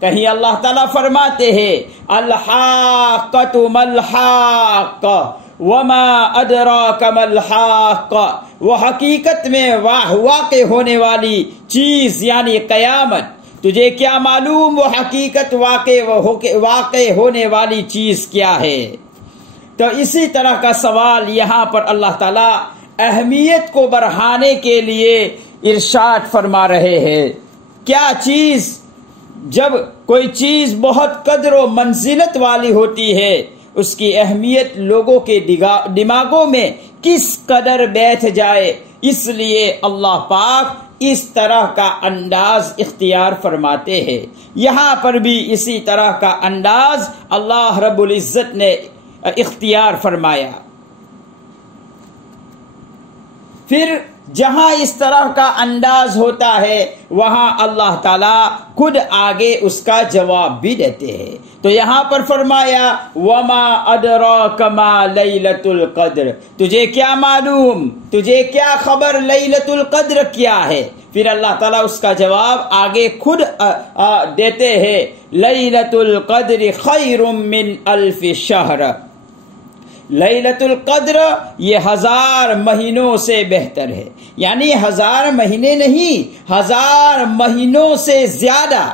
کہیں اللہ تعالیٰ فرماتے ہیں الحاقۃ ملحاقہ وما ادراک ملحاقہ، وہ حقیقت میں واقع ہونے والی چیز یعنی قیامت، تجھے کیا معلوم وہ حقیقت واقع ہونے والی چیز کیا ہے؟ تو اسی طرح کا سوال یہاں پر اللہ تعالیٰ اہمیت کو بڑھانے کے لیے ارشاد فرما رہے ہیں۔ کیا چیز، جب کوئی چیز بہت قدر و منزلت والی ہوتی ہے اس کی اہمیت لوگوں کے دماغوں میں کس قدر بیٹھ جائے، اس لیے اللہ پاک اس طرح کا انداز اختیار فرماتے ہیں۔ یہاں پر بھی اسی طرح کا انداز اللہ رب العزت نے اختیار فرمایا۔ پھر جہاں اس طرح کا انداز ہوتا ہے وہاں اللہ تعالیٰ خود آگے اس کا جواب بھی دیتے ہیں۔ تو یہاں پر فرمایا وما ادراک ما لیلۃ القدر، تجھے کیا معلوم، تجھے کیا خبر لیلۃ القدر کیا ہے؟ پھر اللہ تعالیٰ اس کا جواب آگے خود دیتے ہیں لیلۃ القدر خیر من الف شہر، لیلۃ القدر یہ 1000 مہینوں سے بہتر ہے، یعنی 1000 مہینے نہیں، 1000 مہینوں سے زیادہ۔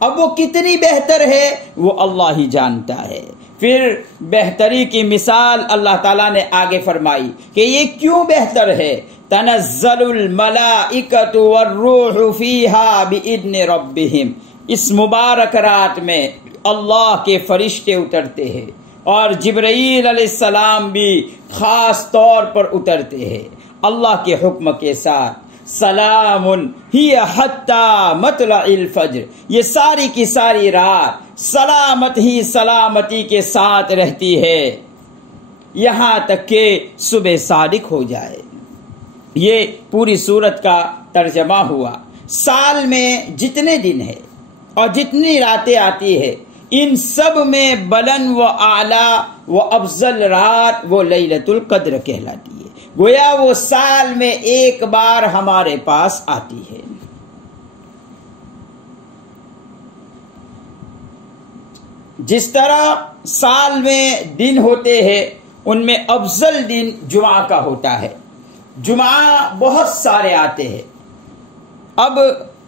اب وہ کتنی بہتر ہے وہ اللہ ہی جانتا ہے۔ پھر بہتری کی مثال اللہ تعالیٰ نے آگے فرمائی کہ یہ کیوں بہتر ہے، تنزل الملائکۃ والروح فیہا بإذن ربہم، اس مبارک رات میں اللہ کے فرشتے اترتے ہیں اور جبرائیل علیہ السلام بھی خاص طور پر اترتے ہیں اللہ کے حکم کے ساتھ۔ سلام ہی حتی مطلع الفجر، یہ ساری کی ساری رات سلامت ہی سلامتی کے ساتھ رہتی ہے یہاں تک کہ صبح صادق ہو جائے۔ یہ پوری سورت کا ترجمہ ہوا۔ سال میں جتنے دن ہے اور جتنی راتیں آتی ہے ان سب میں بلند و اعلیٰ و افضل رات وہ لیلۃ القدر کہلاتی ہے، گویا وہ سال میں ایک بار ہمارے پاس آتی ہے۔ جس طرح سال میں دن ہوتے ہیں ان میں افضل دن جمعہ کا ہوتا ہے، جمعہ بہت سارے آتے ہیں۔ اب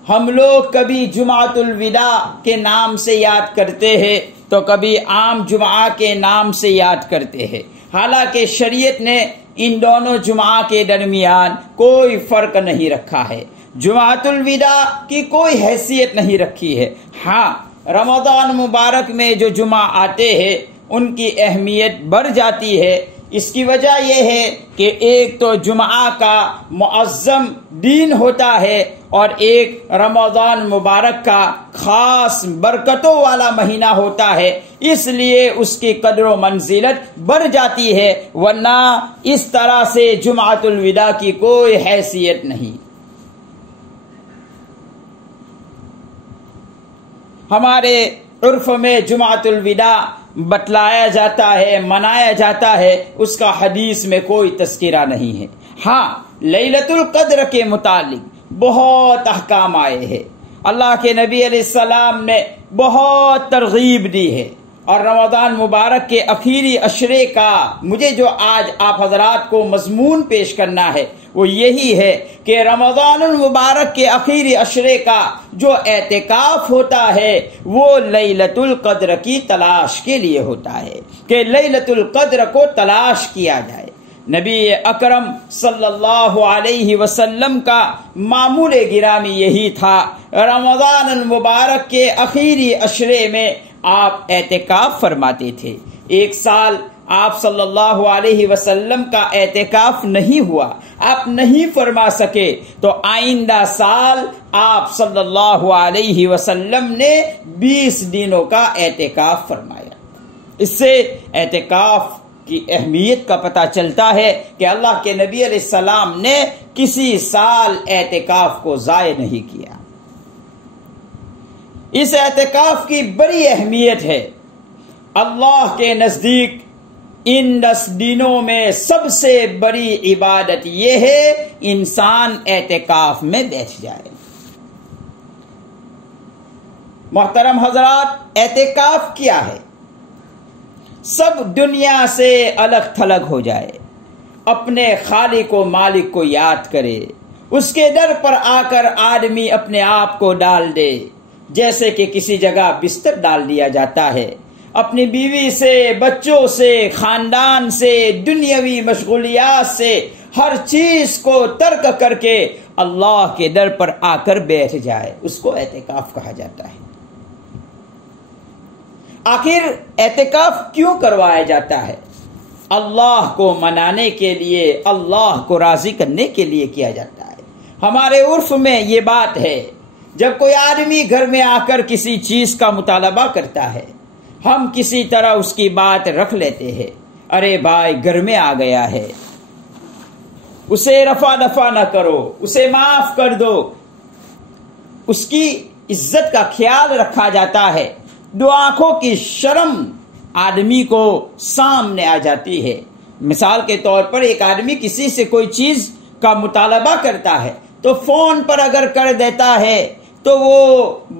ہم لوگ کبھی جمعۃ الوداع کے نام سے یاد کرتے ہیں تو کبھی عام جمعہ کے نام سے یاد کرتے ہیں، حالانکہ شریعت نے ان دونوں جمعہ کے درمیان کوئی فرق نہیں رکھا ہے، جمعۃ الوداع کی کوئی حیثیت نہیں رکھی ہے۔ ہاں، رمضان مبارک میں جو جمعہ آتے ہیں ان کی اہمیت بڑھ جاتی ہے۔ اس کی وجہ یہ ہے کہ ایک تو جمعہ کا معظم دین ہوتا ہے اور ایک رمضان مبارک کا خاص برکتوں والا مہینہ ہوتا ہے، اس لیے اس کی قدر و منزلت بڑھ جاتی ہے، ورنہ اس طرح سے جمعۃ الوداع کی کوئی حیثیت نہیں۔ ہمارے عرف میں جمعۃ الوداع بتلایا جاتا ہے، منایا جاتا ہے، اس کا حدیث میں کوئی تذکرہ نہیں ہے۔ ہاں، لیلۃ القدر کے متعلق بہت احکام آئے ہیں، اللہ کے نبی علیہ السلام نے بہت ترغیب دی ہے، اور رمضان مبارک کے آخری عشرے کا مجھے جو آج آپ حضرات کو مضمون پیش کرنا ہے وہ یہی ہے کہ رمضان المبارک کے آخری عشرے کا جو اعتکاف ہوتا ہے وہ لیلۃ القدر کی تلاش کے لیے ہوتا ہے، کہ لیلۃ القدر کو تلاش کیا جائے۔ نبی اکرم صلی اللہ علیہ وسلم کا معمول گرامی یہی تھا، رمضان المبارک کے آخری عشرے میں آپ اعتکاف فرماتے تھے۔ ایک سال آپ صلی اللہ علیہ وسلم کا اعتکاف نہیں ہوا، آپ نہیں فرما سکے، تو آئندہ سال آپ صلی اللہ علیہ وسلم نے 20 دنوں کا اعتکاف فرمایا۔ اس سے اعتکاف کی اہمیت کا پتہ چلتا ہے کہ اللہ کے نبی علیہ السلام نے کسی سال اعتکاف کو ضائع نہیں کیا۔ اس اعتکاف کی بڑی اہمیت ہے، اللہ کے نزدیک ان 10 دنوں میں سب سے بڑی عبادت یہ ہے انسان اعتکاف میں بیٹھ جائے۔ محترم حضرات، اعتکاف کیا ہے؟ سب دنیا سے الگ تھلگ ہو جائے، اپنے خالق و مالک کو یاد کرے، اس کے در پر آ کر آدمی اپنے آپ کو ڈال دے، جیسے کہ کسی جگہ بستر ڈال دیا جاتا ہے، اپنی بیوی سے، بچوں سے، خاندان سے، دنیاوی مشغولیات سے، ہر چیز کو ترک کر کے اللہ کے در پر آ کر بیٹھ جائے، اس کو اعتکاف کہا جاتا ہے۔ آخر اعتکاف کیوں کروایا جاتا ہے؟ اللہ کو منانے کے لیے، اللہ کو راضی کرنے کے لیے کیا جاتا ہے۔ ہمارے عرف میں یہ بات ہے، جب کوئی آدمی گھر میں آ کر کسی چیز کا مطالبہ کرتا ہے، ہم کسی طرح اس کی بات رکھ لیتے ہیں، ارے بھائی گھر میں آ گیا ہے، اسے رفع دفع نہ کرو، اسے معاف کر دو، اس کی عزت کا خیال رکھا جاتا ہے۔ دو آنکھوں کی شرم آدمی کو سامنے آ جاتی ہے۔ مثال کے طور پر ایک آدمی کسی سے کوئی چیز کا مطالبہ کرتا ہے تو فون پر اگر کر دیتا ہے تو وہ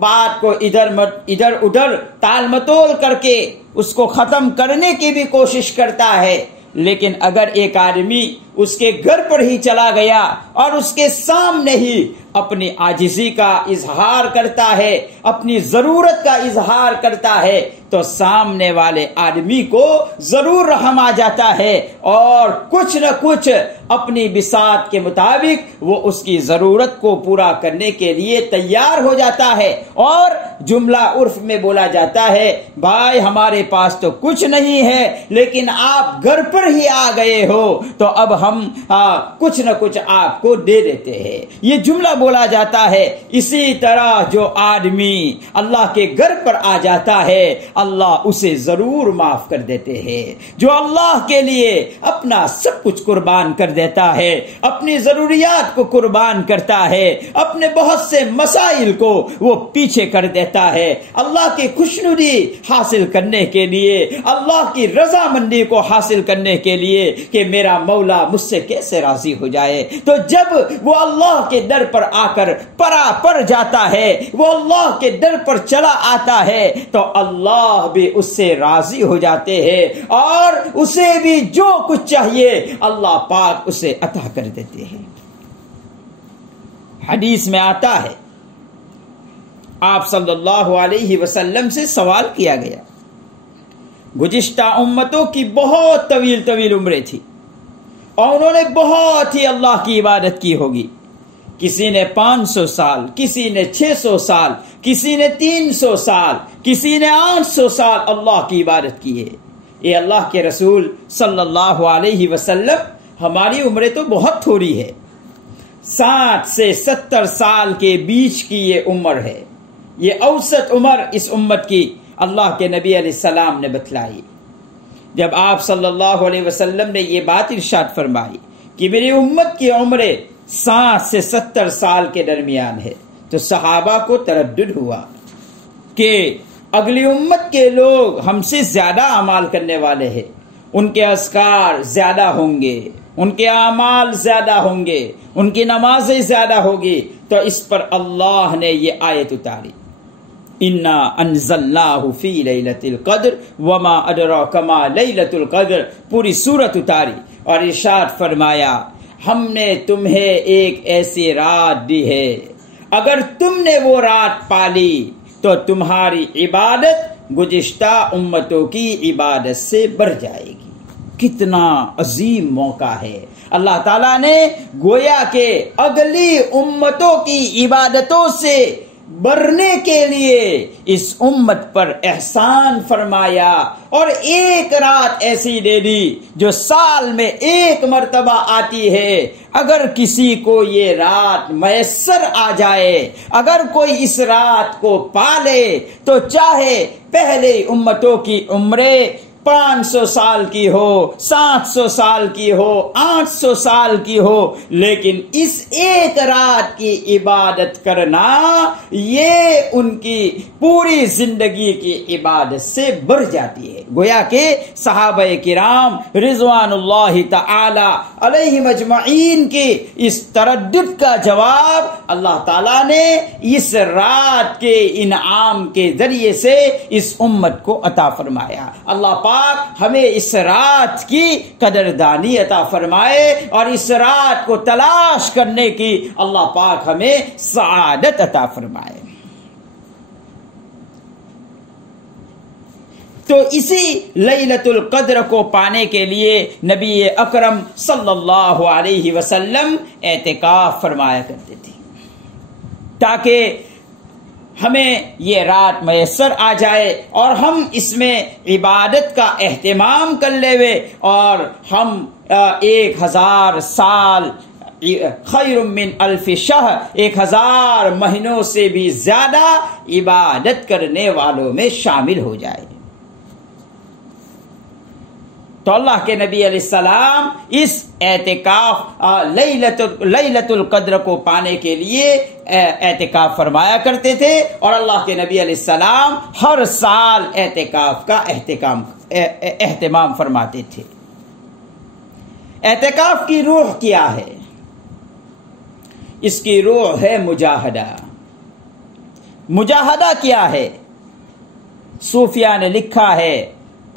بات کو ادھر ادھر تال متول کر کے اس کو ختم کرنے کی بھی کوشش کرتا ہے، لیکن اگر ایک آدمی اس کے گھر پر ہی چلا گیا اور اس کے سامنے ہی اپنی عاجزی کا اظہار کرتا ہے، اپنی ضرورت کا اظہار کرتا ہے، تو سامنے والے آدمی کو ضرور رحم آ جاتا ہے اور کچھ نہ کچھ اپنی بساط کے مطابق وہ اس کی ضرورت کو پورا کرنے کے لیے تیار ہو جاتا ہے۔ اور جملہ عرف میں بولا جاتا ہے، بھائی ہمارے پاس تو کچھ نہیں ہے لیکن آپ گھر پر ہی آ گئے ہو تو اب ہم کچھ نہ کچھ آپ کو دے دیتے ہیں، یہ جملہ بولا جاتا ہے۔ اسی طرح جو آدمی اللہ کے گھر پر آ جاتا ہے اللہ اسے ضرور معاف کر دیتے ہیں۔ جو اللہ کے لیے اپنا سب کچھ قربان کر دیتا ہے، اپنی ضروریات کو قربان کرتا ہے، اپنے بہت سے مسائل کو وہ پیچھے کر دیتا ہے، اللہ کی خوشنودی حاصل کرنے کے لیے، اللہ کی رضامندی کو حاصل کرنے کے لیے کہ میرا مولا مجھ سے کیسے راضی ہو جائے، تو جب وہ اللہ کے در پر آ کر پرا پڑ جاتا ہے، وہ اللہ کے در پر چلا آتا ہے تو اللہ بھی اس سے راضی ہو جاتے ہیں اور اسے بھی جو کچھ چاہیے اللہ پاک اسے عطا کر دیتے ہیں۔ حدیث میں آتا ہے، آپ صلی اللہ علیہ وسلم سے سوال کیا گیا، گزشتہ امتوں کی بہت طویل طویل عمریں تھی اور انہوں نے بہت ہی اللہ کی عبادت کی ہوگی، کسی نے 500 سال، کسی نے 600 سال، کسی نے 300 سال، کسی نے 800 سال اللہ کی عبادت کی ہے۔ یہ اللہ کے رسول صلی اللہ علیہ وسلم، ہماری عمریں تو بہت تھوڑی ہے، 60 سے 70 سال کے بیچ کی یہ عمر ہے، یہ اوسط عمر اس امت کی اللہ کے نبی علیہ السلام نے بتلائی۔ جب آپ صلی اللہ علیہ وسلم نے یہ بات ارشاد فرمائی کہ میری امت کی عمریں 60 سے 70 سال کے درمیان ہے، تو صحابہ کو تردد ہوا کہ اگلی امت کے لوگ ہم سے زیادہ اعمال کرنے والے ہیں، ان کے اذکار زیادہ ہوں گے، ان کے اعمال زیادہ ہوں گے، ان کی نمازیں زیادہ ہوگی، تو اس پر اللہ نے یہ آیت اتاری، انا انزلناہ فی لیلۃ القدر وما ادراک ما لیلۃ القدر، پوری سورت اتاری اور ارشاد فرمایا ہم نے تمہیں ایک ایسی رات دی ہے، اگر تم نے وہ رات پالی تو تمہاری عبادت گزشتہ امتوں کی عبادت سے بڑھ جائے گی۔ کتنا عظیم موقع ہے، اللہ تعالیٰ نے گویا کہ اگلی امتوں کی عبادتوں سے بڑھنے کے لیے اس امت پر احسان فرمایا اور ایک رات ایسی دے دی جو سال میں ایک مرتبہ آتی ہے۔ اگر کسی کو یہ رات میسر آ جائے، اگر کوئی اس رات کو پالے تو چاہے پہلے امتوں کی عمریں 500 سال کی ہو، 700 سال کی ہو، 800 سال کی ہو، لیکن اس ایک رات کی عبادت کرنا یہ ان کی پوری زندگی کی عبادت سے بڑھ جاتی ہے۔ گویا کہ صحابہ کرام رضوان اللہ تعالی علیہم اجمعین کی اس تردد کا جواب اللہ تعالیٰ نے اس رات کے انعام کے ذریعے سے اس امت کو عطا فرمایا۔ اللہ پاک ہمیں اس رات کی قدردانی عطا فرمائے اور اس رات کو تلاش کرنے کی اللہ پاک ہمیں سعادت عطا فرمائے۔ تو اسی لیلۃ القدر کو پانے کے لیے نبی اکرم صلی اللہ علیہ وسلم اعتکاف فرمایا کرتے تھے تاکہ ہمیں یہ رات میسر آ جائے اور ہم اس میں عبادت کا اہتمام کر لے اور ہم 1000 سال خیر من الف شہر 1000 مہینوں سے بھی زیادہ عبادت کرنے والوں میں شامل ہو جائے۔ تو اللہ کے نبی علیہ السلام اس اعتکاف لیلۃ القدر کو پانے کے لیے اعتکاف فرمایا کرتے تھے، اور اللہ کے نبی علیہ السلام ہر سال اعتکاف کا اہتمام فرماتے تھے۔ اعتکاف کی روح کیا ہے؟ اس کی روح ہے مجاہدہ۔ مجاہدہ کیا ہے؟ صوفیاء نے لکھا ہے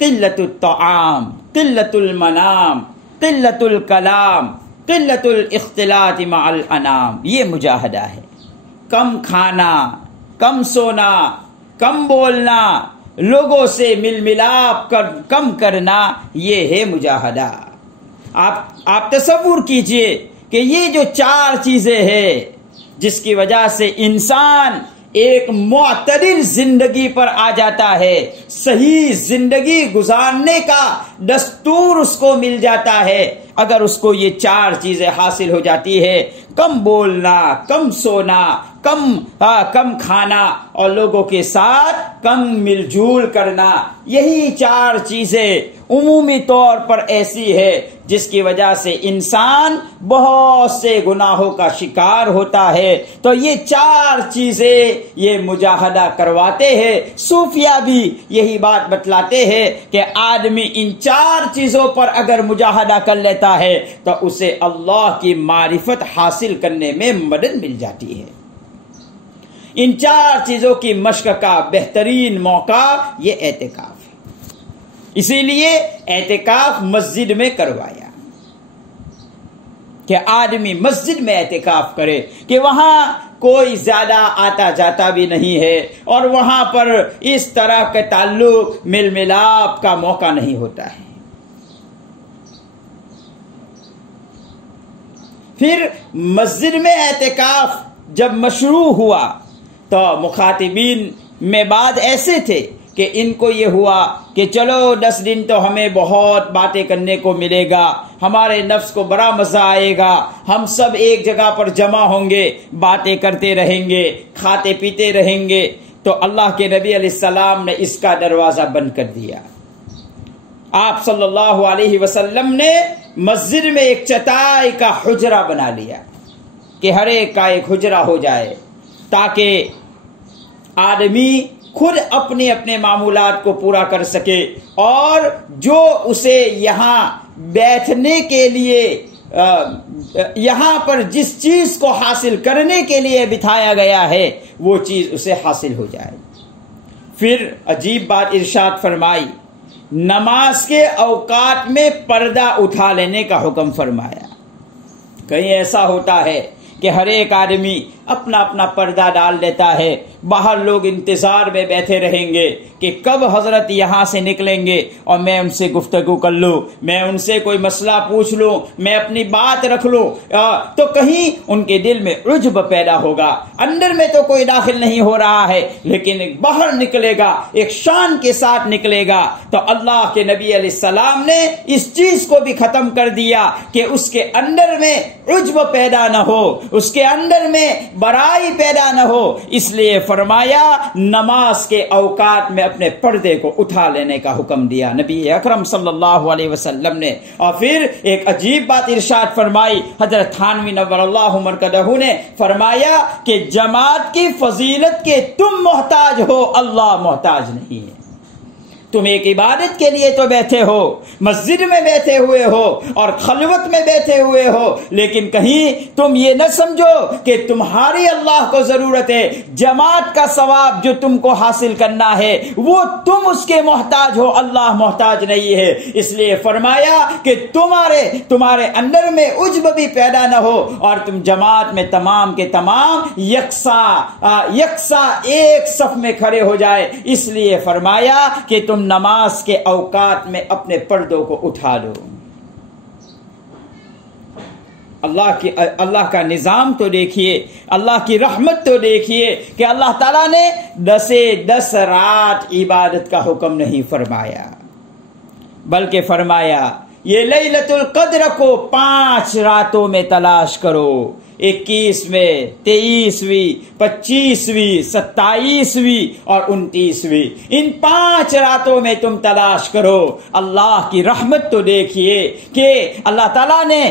قلت الطعام، قلت المنام، قلت الکلام، قلت الاختلاط مع الانام۔ یہ مجاہدہ ہے۔ کم کھانا، کم سونا، کم بولنا، لوگوں سے مل ملاپ کم کرنا، یہ ہے مجاہدہ۔ آپ تصور کیجئے کہ یہ جو 4 چیزیں ہیں جس کی وجہ سے انسان ایک معتدل زندگی پر آ جاتا ہے، صحیح زندگی گزارنے کا دستور اس کو مل جاتا ہے، اگر اس کو یہ 4 چیزیں حاصل ہو جاتی ہے، کم بولنا، کم سونا، کم کھانا اور لوگوں کے ساتھ کم مل جول کرنا، یہی 4 چیزیں عمومی طور پر ایسی ہے جس کی وجہ سے انسان بہت سے گناہوں کا شکار ہوتا ہے۔ تو یہ 4 چیزیں یہ مجاہدہ کرواتے ہیں۔ صوفیاء بھی یہی بات بتلاتے ہیں کہ آدمی ان 4 چیزوں پر اگر مجاہدہ کر لیتا ہے تو اسے اللہ کی معرفت حاصل کرنے میں مدد مل جاتی ہے۔ ان 4 چیزوں کی مشق کا بہترین موقع یہ اعتکاف ہے، اسی لیے اعتکاف مسجد میں کروایا کہ آدمی مسجد میں اعتکاف کرے کہ وہاں کوئی زیادہ آتا جاتا بھی نہیں ہے اور وہاں پر اس طرح کے تعلق مل ملاپ کا موقع نہیں ہوتا ہے۔ پھر مسجد میں اعتکاف جب مشروع ہوا تو مخاطبین میں بعض ایسے تھے کہ ان کو یہ ہوا کہ چلو 10 دن تو ہمیں بہت باتیں کرنے کو ملے گا، ہمارے نفس کو بڑا مزہ آئے گا، ہم سب ایک جگہ پر جمع ہوں گے، باتیں کرتے رہیں گے، کھاتے پیتے رہیں گے۔ تو اللہ کے نبی علیہ السلام نے اس کا دروازہ بند کر دیا۔ آپ صلی اللہ علیہ وسلم نے مسجد میں ایک چٹائی کا حجرہ بنا لیا کہ ہر ایک کا ایک حجرہ ہو جائے تاکہ آدمی خود اپنے اپنے معمولات کو پورا کر سکے، اور جو اسے یہاں بیٹھنے کے لیے یہاں پر جس چیز کو حاصل کرنے کے لیے بٹھایا گیا ہے وہ چیز اسے حاصل ہو جائے۔ پھر عجیب بات ارشاد فرمائی، نماز کے اوقات میں پردہ اٹھا لینے کا حکم فرمایا۔ کہیں ایسا ہوتا ہے کہ ہر ایک آدمی اپنا اپنا پردہ ڈال لیتا ہے، باہر لوگ انتظار میں بیٹھے رہیں گے کہ کب حضرت یہاں سے نکلیں گے اور میں ان سے گفتگو کر لوں، میں ان سے کوئی مسئلہ پوچھ لوں، میں اپنی بات رکھ لوں۔ تو کہیں ان کے دل میں عجب پیدا ہوگا، اندر میں تو کوئی داخل نہیں ہو رہا ہے لیکن باہر نکلے گا، ایک شان کے ساتھ نکلے گا۔ تو اللہ کے نبی علیہ السلام نے اس چیز کو بھی ختم کر دیا کہ اس کے اندر میں عجب پیدا نہ ہو، اس کے اندر میں برائی پیدا نہ ہو، اس لیے فرمایا نماز کے اوقات میں اپنے پردے کو اٹھا لینے کا حکم دیا نبی اکرم صلی اللہ علیہ وسلم نے۔ اور پھر ایک عجیب بات ارشاد فرمائی حضرت تھانوی نور اللہ مرکزہ نے، فرمایا کہ جماعت کی فضیلت کے تم محتاج ہو، اللہ محتاج نہیں ہے۔ تم ایک عبادت کے لیے تو بیٹھے ہو، مسجد میں بیٹھے ہوئے ہو اور خلوت میں بیٹھے ہوئے ہو، لیکن کہیں تم یہ نہ سمجھو کہ تمہاری اللہ کو ضرورت ہے۔ جماعت کا ثواب جو تم کو حاصل کرنا ہے وہ تم اس کے محتاج ہو، اللہ محتاج نہیں ہے۔ اس لیے فرمایا کہ تمہارے اندر میں عجب بھی پیدا نہ ہو اور تم جماعت میں تمام کے تمام یکساں ایک صف میں کھڑے ہو جائے۔ اس لیے فرمایا کہ تم نماز کے اوقات میں اپنے پردوں کو اٹھا لو۔ اللہ کا نظام تو دیکھیے، اللہ کی رحمت تو دیکھیے کہ اللہ تعالیٰ نے 10 رات عبادت کا حکم نہیں فرمایا، بلکہ فرمایا یہ لیلۃ القدر کو 5 راتوں میں تلاش کرو، 21ویں، 23ویں، 25ویں، 27ویں اور 29ویں، ان 5 راتوں میں تم تلاش کرو۔ اللہ کی رحمت تو دیکھیے کہ اللہ تعالیٰ نے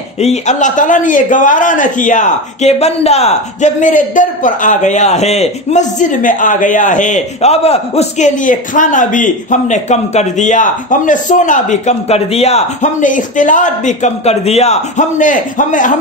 یہ گوارا نہ کیا کہ بندہ جب میرے در پر آ گیا ہے، مسجد میں آ گیا ہے، اب اس کے لیے کھانا بھی ہم نے کم کر دیا، ہم نے سونا بھی کم کر دیا، ہم نے اختلاط بھی کم کر دیا، ہم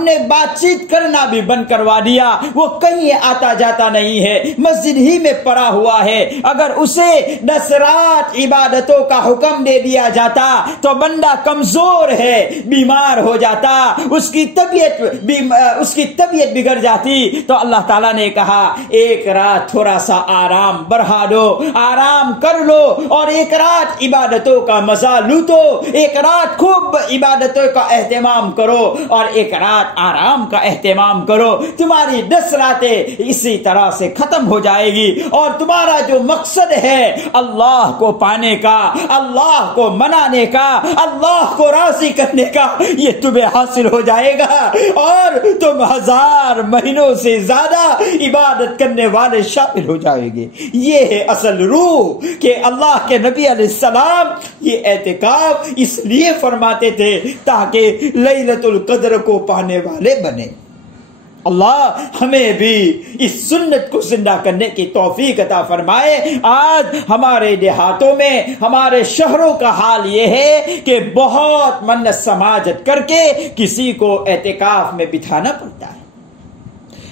نے بات چیت کرنا بھی بند کروا دیا، وہ کہیں آتا جاتا نہیں ہے، مسجد ہی میں پڑا ہوا ہے۔ اگر اسے 10 رات عبادتوں کا حکم دے دیا جاتا تو بندہ کمزور ہے، بیمار ہو جاتا، اس کی طبیعت بگڑ جاتی، تو اللہ تعالیٰ نے کہا ایک رات تھوڑا سا آرام بڑھا دو، آرام کر لو اور ایک رات عبادتوں کا مزہ لوٹو، ایک رات خوب عبادتوں کا اہتمام کرو اور ایک رات آرام کا اہتمام کرو۔ تمہاری 10 راتیں اسی طرح سے ختم ہو جائے گی اور تمہارا جو مقصد ہے اللہ کو پانے کا، اللہ کو منانے کا، اللہ کو راضی کرنے کا، یہ تمہیں حاصل ہو جائے گا اور تم 1000 مہینوں سے زیادہ عبادت کرنے والے شامل ہو جائیں گے۔ یہ ہے اصل روح کہ اللہ کے نبی علیہ السلام یہ اعتکاف اس لیے فرماتے تھے تاکہ لیلۃ القدر کو پانے والے بنے۔ اللہ ہمیں بھی اس سنت کو زندہ کرنے کی توفیق عطا فرمائے۔ آج ہمارے دیہاتوں میں، ہمارے شہروں کا حال یہ ہے کہ بہت منت سماجت کر کے کسی کو اعتکاف میں بٹھانا پڑتا ہے۔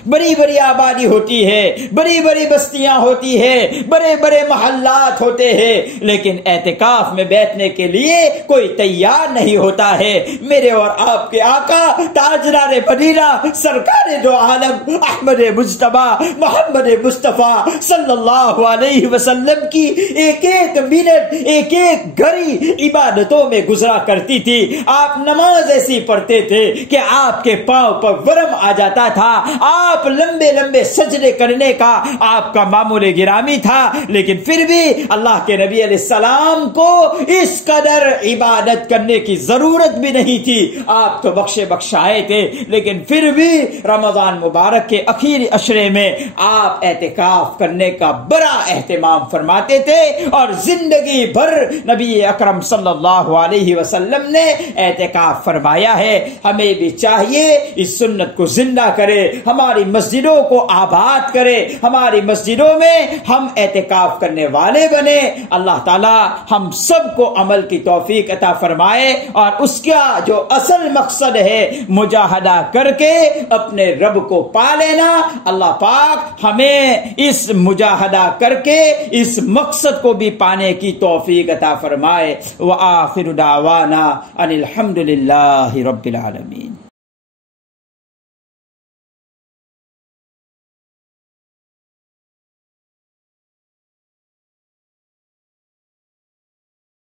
بڑی بڑی آبادی ہوتی ہے، بڑی بڑی بستیاں ہوتی ہے، بڑے بڑے محلات ہوتے ہیں، لیکن اعتکاف میں بیٹھنے کے لیے کوئی تیار نہیں ہوتا ہے۔ میرے اور آپ کے آقا تاجدار مدینہ سرکار دو عالم احمد مجتبی محمد مصطفیٰ صلی اللہ علیہ وسلم کی ایک ایک منٹ، ایک ایک گھڑی عبادتوں میں گزرا کرتی تھی۔ آپ نماز ایسی پڑھتے تھے کہ آپ کے پاؤں پر ورم آ جاتا تھا، آپ لمبے لمبے سجدے کرنے کا آپ کا معمول گرامی تھا، لیکن پھر بھی اللہ کے نبی علیہ السلام کو اس قدر عبادت کرنے کی ضرورت بھی نہیں تھی۔ آپ تو بخشائے تھے، لیکن پھر بھی رمضان مبارک کے آخری عشرے میں آپ اعتکاف کرنے کا بڑا اہتمام فرماتے تھے اور زندگی بھر نبی اکرم صلی اللہ علیہ وسلم نے اعتکاف فرمایا ہے۔ ہمیں بھی چاہیے اس سنت کو زندہ کرے، ہماری مسجدوں کو آباد کرے، ہماری مسجدوں میں ہم اعتکاف کرنے والے بنے۔ اللہ تعالی ہم سب کو عمل کی توفیق عطا فرمائے اور اس کا جو اصل مقصد ہے مجاہدہ کر کے اپنے رب کو پا لینا، اللہ پاک ہمیں اس مجاہدہ کر کے اس مقصد کو بھی پانے کی توفیق عطا فرمائے۔ وآخر دعوانا ان الحمد للہ رب العالمین۔